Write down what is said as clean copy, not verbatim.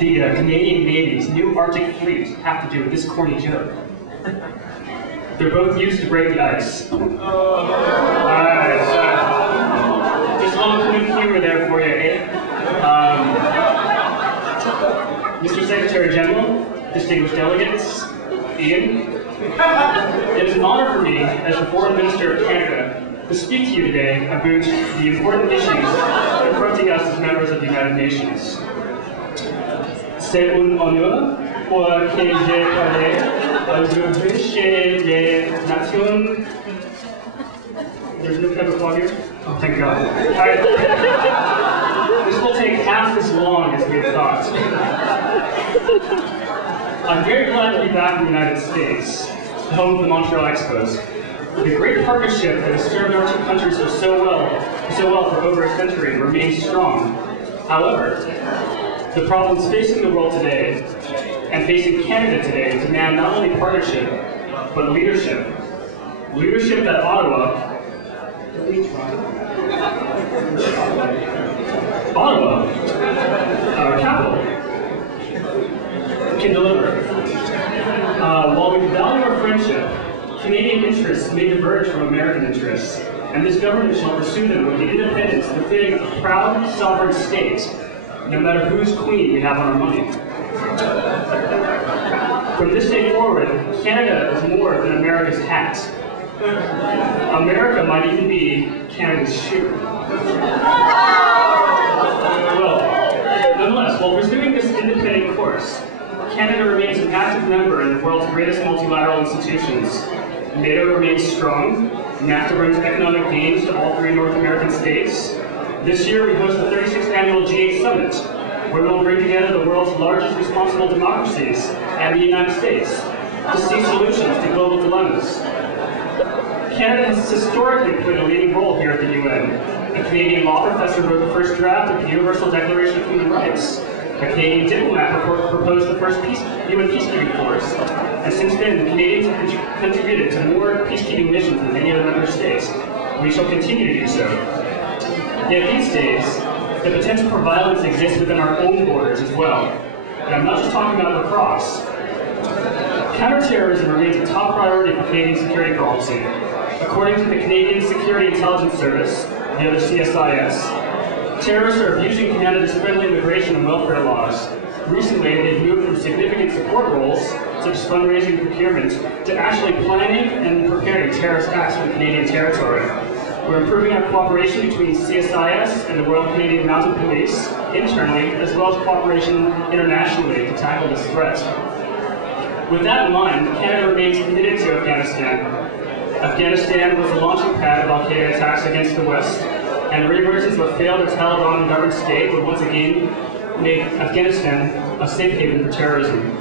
the Canadian Navy's new Arctic fleet have to do with this corny joke? They're both used to break the ice. Alright, just a little quick humor there for you, eh? Mr. Secretary General, distinguished delegates, Ian, it is an honor for me, as the Foreign Minister of Canada, to speak to you today about the important issues confronting us as members of the United Nations. C'est un honneur pour que j'ai parlé aujourd'hui chez les Nations. There's no pepper plug here? Oh, thank God. Alright. This will take half as long as we had thought. I'm very glad to be back in the United States, home of the Montreal Expos. The great partnership that has served our two countries so well for over a century remains strong. However, the problems facing the world today and facing Canada today demand not only partnership, but leadership. Leadership that Ottawa, our capital, can deliver. While we value our friendship, Canadian interests may diverge from American interests, and this government shall pursue them with the independence befitting a proud, sovereign state, no matter whose queen we have on our money. From this day forward, Canada is more than America's hat. America might even be Canada's shoe. Well, nonetheless, while pursuing this independent course, Canada remains an active member in the world's greatest multilateral institutions. NATO remains strong. NAFTA brings economic gains to all three North American states. This year we host the 36th annual G8 Summit, where we will bring together the world's largest responsible democracies and the United States to seek solutions to global dilemmas. Canada has historically played a leading role here at the UN. A Canadian law professor wrote the first draft of the Universal Declaration of Human Rights. A Canadian diplomat proposed the first UN peacekeeping force. And since then, the Canadians have contributed to more peacekeeping missions than any other member states. We shall continue to do so. Yet these days, the potential for violence exists within our own borders as well. And I'm not just talking about lacrosse. Counterterrorism remains a top priority for Canadian security policy. According to the Canadian Security Intelligence Service, the other CSIS, terrorists are abusing Canada's friendly immigration and welfare laws. Recently, they've moved from significant support roles, such as fundraising and procurement, to actually planning and preparing terrorist acts for the Canadian territory. We're improving our cooperation between CSIS and the Royal Canadian Mounted Police internally, as well as cooperation internationally to tackle this threat. With that in mind, Canada remains committed to Afghanistan. Afghanistan was the launching pad of Al-Qaeda attacks against the West, and the reemergence of a failed or Taliban-governed state would once again make Afghanistan a safe haven for terrorism.